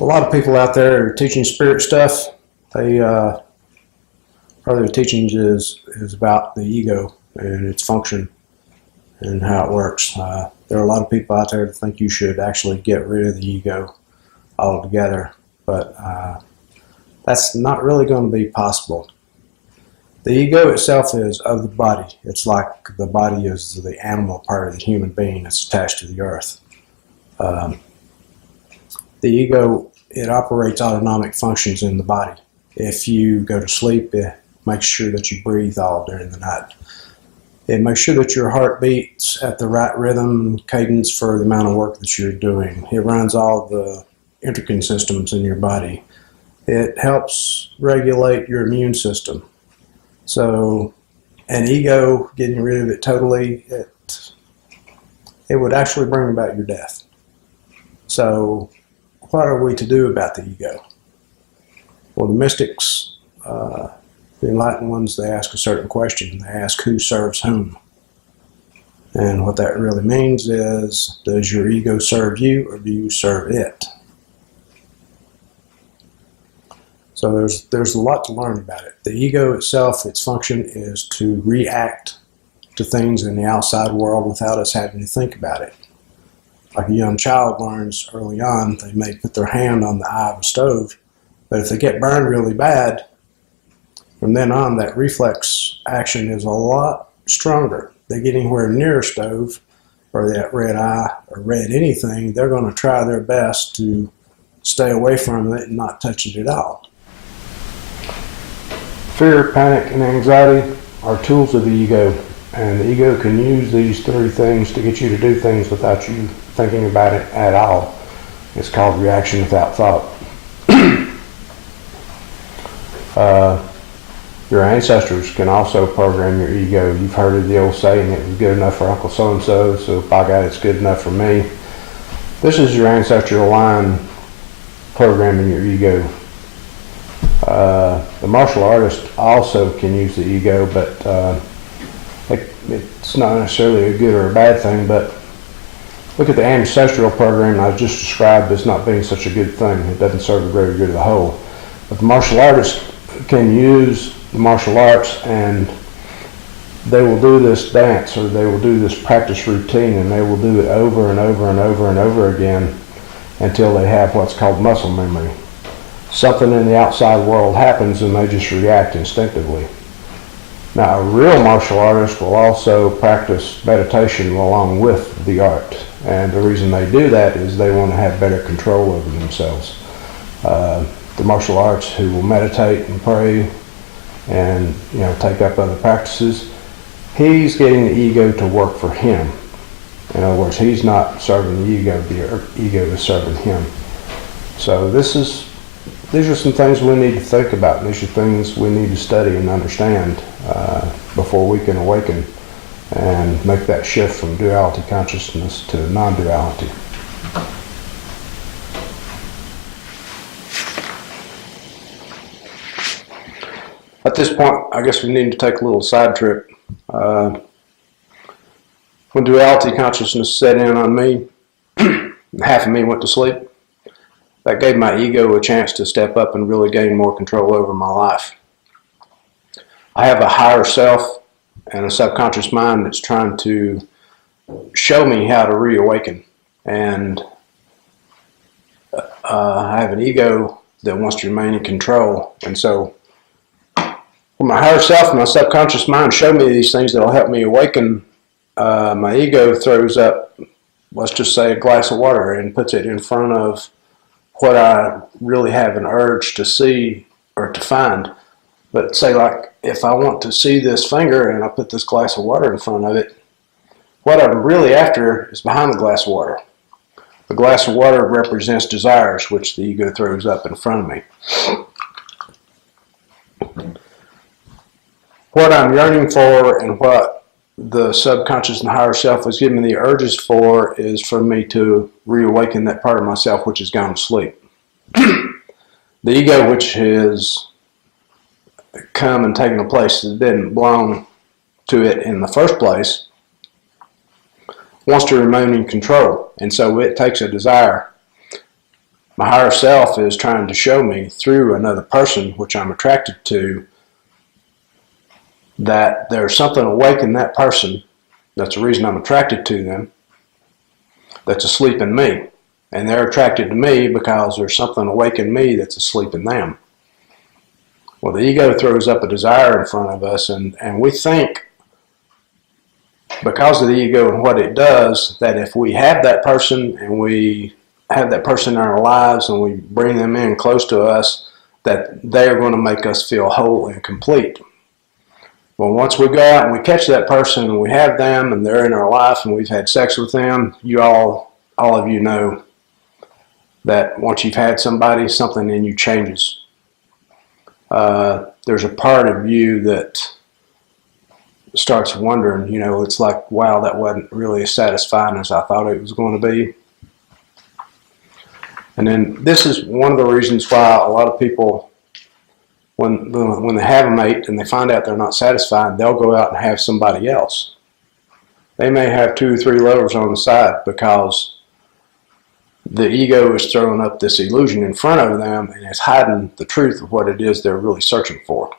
A lot of people out there are teaching spirit stuff. They part of their teachings is about the ego and its function and how it works. There are a lot of people out there that think you should actually get rid of the ego altogether, but that's not really going to be possible. The ego itself is of the body. It's like the body is the animal part of the human being that's attached to the earth. The ego, it operates autonomic functions in the body. If you go to sleep, it makes sure that you breathe all during the night. It makes sure that your heart beats at the right rhythm, cadence for the amount of work that you're doing. It runs all the endocrine systems in your body. It helps regulate your immune system. So an ego, getting rid of it totally, it would actually bring about your death. So what are we to do about the ego? Well, the mystics, the enlightened ones, they ask a certain question. They ask who serves whom. And what that really means is, does your ego serve you or do you serve it? So there's a lot to learn about it. The ego itself, its function is to react to things in the outside world without us having to think about it. Like a young child learns early on, they may put their hand on the eye of a stove, but if they get burned really bad, from then on that reflex action is a lot stronger. They get anywhere near a stove or that red eye or red anything, they're going to try their best to stay away from it and not touch it at all. Fear, panic, and anxiety are tools of the ego, and the ego can use these three things to get you to do things without you thinking about it at all. It's called reaction without thought. Your ancestors can also program your ego. You've heard of the old saying, it was good enough for Uncle so-and-so, so by God it's good enough for me. This is your ancestral line programming your ego. The martial artist also can use the ego, but it's not necessarily a good or a bad thing, but look at the ancestral program I just described as not being such a good thing. It doesn't serve the greater good of the whole. But the martial artist can use the martial arts, and they will do this dance or they will do this practice routine, and they will do it over and over and over and over again until they have what's called muscle memory. Something in the outside world happens and they just react instinctively. Now, a real martial artist will also practice meditation along with the art, and the reason they do that is they want to have better control over themselves. The martial arts who will meditate and pray and take up other practices, he's getting the ego to work for him. In other words, he's not serving the ego is serving him. So these are some things we need to think about, and these are things we need to study and understand before we can awaken and make that shift from duality consciousness to non-duality. At this point, I guess we need to take a little side trip. When duality consciousness set in on me, half of me went to sleep. That gave my ego a chance to step up and really gain more control over my life. I have a higher self and a subconscious mind that's trying to show me how to reawaken. And I have an ego that wants to remain in control. And so when my higher self and my subconscious mind show me these things that will help me awaken, my ego throws up, let's just say, a glass of water and puts it in front of what I really have an urge to see or to find. But say, like, if I want to see this finger and I put this glass of water in front of it, what I'm really after is behind the glass of water. The glass of water represents desires, which the ego throws up in front of me. What I'm yearning for and what the subconscious and higher self is giving me the urges for is for me to reawaken that part of myself which has gone to sleep. The ego, which has come and taken a place that didn't belong to it in the first place, wants to remain in control, and so it takes a desire My higher self is trying to show me through another person, which I'm attracted to, that there's something awake in that person. That's the reason I'm attracted to them, that's asleep in me. And they're attracted to me because there's something awake in me that's asleep in them. Well, the ego throws up a desire in front of us, and we think, because of the ego and what it does, that if we have that person and we have that person in our lives and we bring them in close to us, that they're going to make us feel whole and complete. Well, once we go out and we catch that person and we have them and they're in our life and we've had sex with them, all of you know that once you've had somebody, something in you changes. There's a part of you that starts wondering, it's like, wow, that wasn't really as satisfying as I thought it was going to be. And then this is one of the reasons why a lot of people, when they have a mate and they find out they're not satisfied, they'll go out and have somebody else. They may have 2 or 3 lovers on the side because the ego is throwing up this illusion in front of them and is hiding the truth of what it is they're really searching for.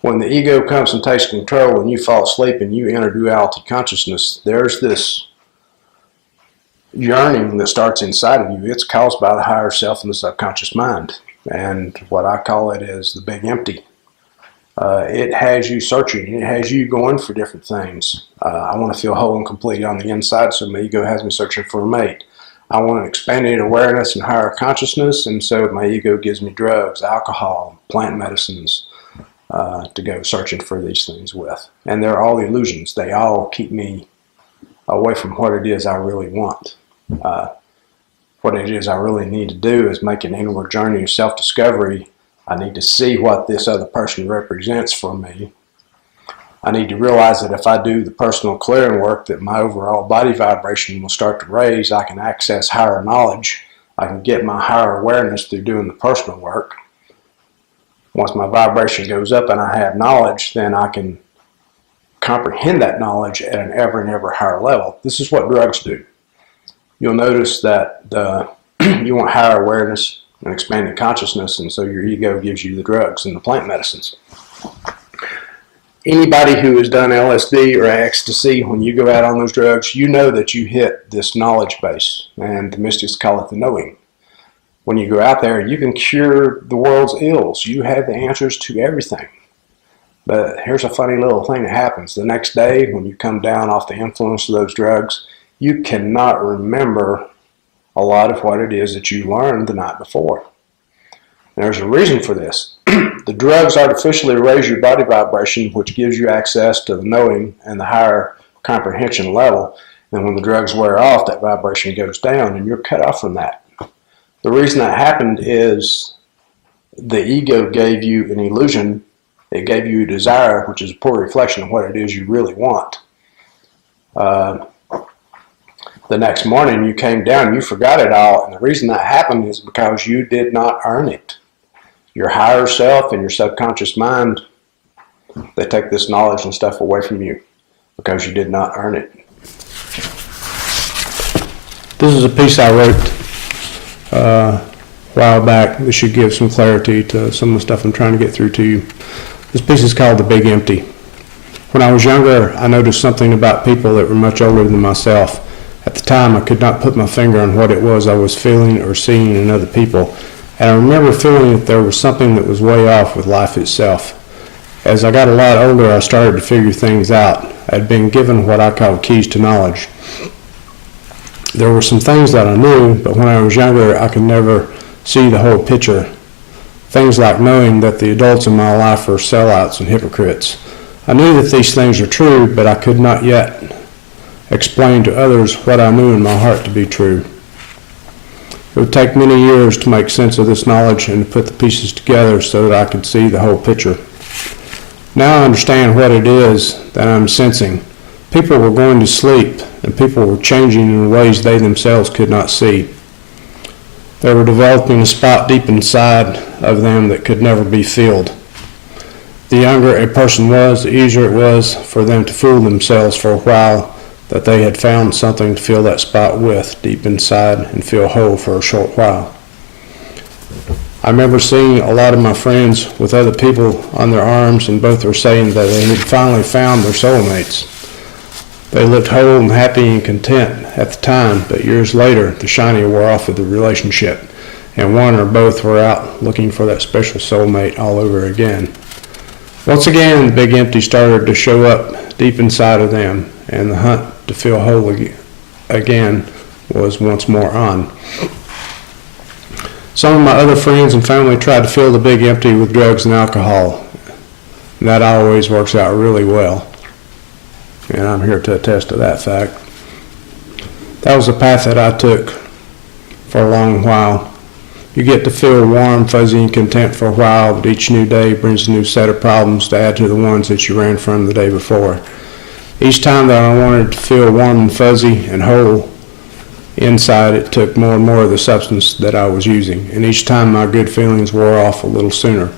When the ego comes and takes control and you fall asleep and you enter duality consciousness, there's this yearning that starts inside of you. It's caused by the higher self and the subconscious mind. And what I call it is the big empty. It has you searching. It has you going for different things. I want to feel whole and complete on the inside, so my ego has me searching for a mate. I want an expanded awareness and higher consciousness, and so my ego gives me drugs, alcohol, plant medicines to go searching for these things with. And they're all illusions. They all keep me away from what it is I really want. What it is I really need to do is make an inward journey of self-discovery. I need to see what this other person represents for me. I need to realize that if I do the personal clearing work, that my overall body vibration will start to raise. I can access higher knowledge. I can get my higher awareness through doing the personal work. Once my vibration goes up and I have knowledge, then I can comprehend that knowledge at an ever and ever higher level. This is what drugs do. You'll notice that you want higher awareness and expanded consciousness, and so your ego gives you the drugs and the plant medicines. Anybody who has done LSD or ecstasy, when you go out on those drugs, you know that you hit this knowledge base, and the mystics call it the knowing. When you go out there, you can cure the world's ills. You have the answers to everything. But here's a funny little thing that happens. The next day, when you come down off the influence of those drugs, you cannot remember a lot of what it is that you learned the night before. There's a reason for this. The drugs artificially raise your body vibration, which gives you access to the knowing and the higher comprehension level. And when the drugs wear off, that vibration goes down and you're cut off from that. The reason that happened is the ego gave you an illusion. It gave you a desire, which is a poor reflection of what it is you really want. The next morning you came down, you forgot it all, and the reason that happened is because you did not earn it. Your higher self and your subconscious mind, they take this knowledge and stuff away from you because you did not earn it. This is a piece I wrote a while back that should give some clarity to some of the stuff I'm trying to get through to you. This piece is called The Big Empty. When I was younger, I noticed something about people that were much older than myself. At the time, I could not put my finger on what it was I was feeling or seeing in other people, and I remember feeling that there was something that was way off with life itself. As I got a lot older, I started to figure things out. I had been given what I call keys to knowledge. There were some things that I knew, but when I was younger, I could never see the whole picture. Things like knowing that the adults in my life were sellouts and hypocrites. I knew that these things are true, but I could not yet explain to others what I knew in my heart to be true. It would take many years to make sense of this knowledge and to put the pieces together so that I could see the whole picture. Now I understand what it is that I'm sensing. People were going to sleep, and people were changing in ways they themselves could not see. They were developing a spot deep inside of them that could never be filled. The younger a person was, the easier it was for them to fool themselves for a while. that they had found something to fill that spot with deep inside and feel whole for a short while. I remember seeing a lot of my friends with other people on their arms, and both were saying that they had finally found their soulmates. They looked whole and happy and content at the time, but years later, the shiny wore off of the relationship, and one or both were out looking for that special soulmate all over again. Once again, the big empty started to show up deep inside of them, and the hunt to feel whole again was once more on. Some of my other friends and family tried to fill the big empty with drugs and alcohol, and that always works out really well. And I'm here to attest to that fact. That was the path that I took for a long while. You get to feel warm, fuzzy, and content for a while, but each new day brings a new set of problems to add to the ones that you ran from the day before. Each time that I wanted to feel warm and fuzzy and whole inside, it took more and more of the substance that I was using, and each time my good feelings wore off a little sooner.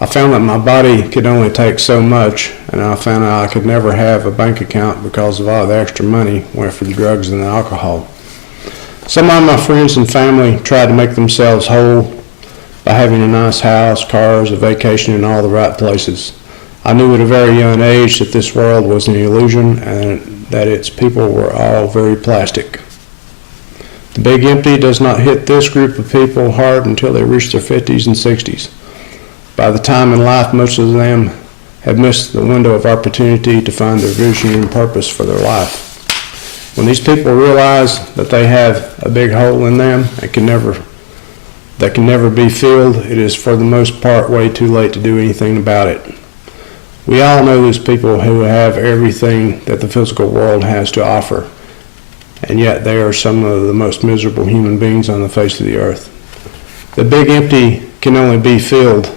I found that my body could only take so much, and I found out I could never have a bank account because of all the extra money went for the drugs and the alcohol. Some of my friends and family tried to make themselves whole by having a nice house, cars, a vacation in all the right places. I knew at a very young age that this world was an illusion and that its people were all very plastic. The big empty does not hit this group of people hard until they reach their 50s and 60s. By the time in life, most of them have missed the window of opportunity to find their vision and purpose for their life. When these people realize that they have a big hole in them that can never be filled, it is for the most part way too late to do anything about it. We all know those people who have everything that the physical world has to offer, and yet they are some of the most miserable human beings on the face of the earth. The big empty can only be filled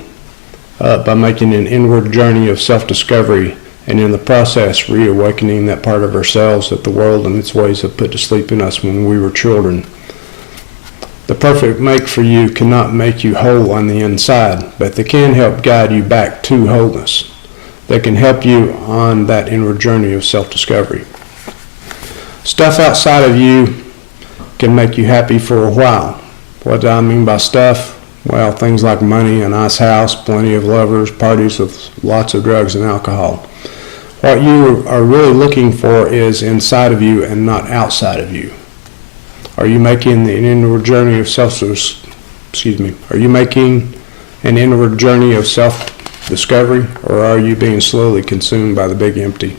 by making an inward journey of self-discovery, and in the process reawakening that part of ourselves that the world and its ways have put to sleep in us when we were children. The perfect mate for you cannot make you whole on the inside, but they can help guide you back to wholeness. They can help you on that inward journey of self-discovery. Stuff outside of you can make you happy for a while. What do I mean by stuff? Well, things like money, a nice house, plenty of lovers, parties with lots of drugs and alcohol. What you are really looking for is inside of you and not outside of you. Are you making an inward journey of self-discovery, or are you being slowly consumed by the big empty?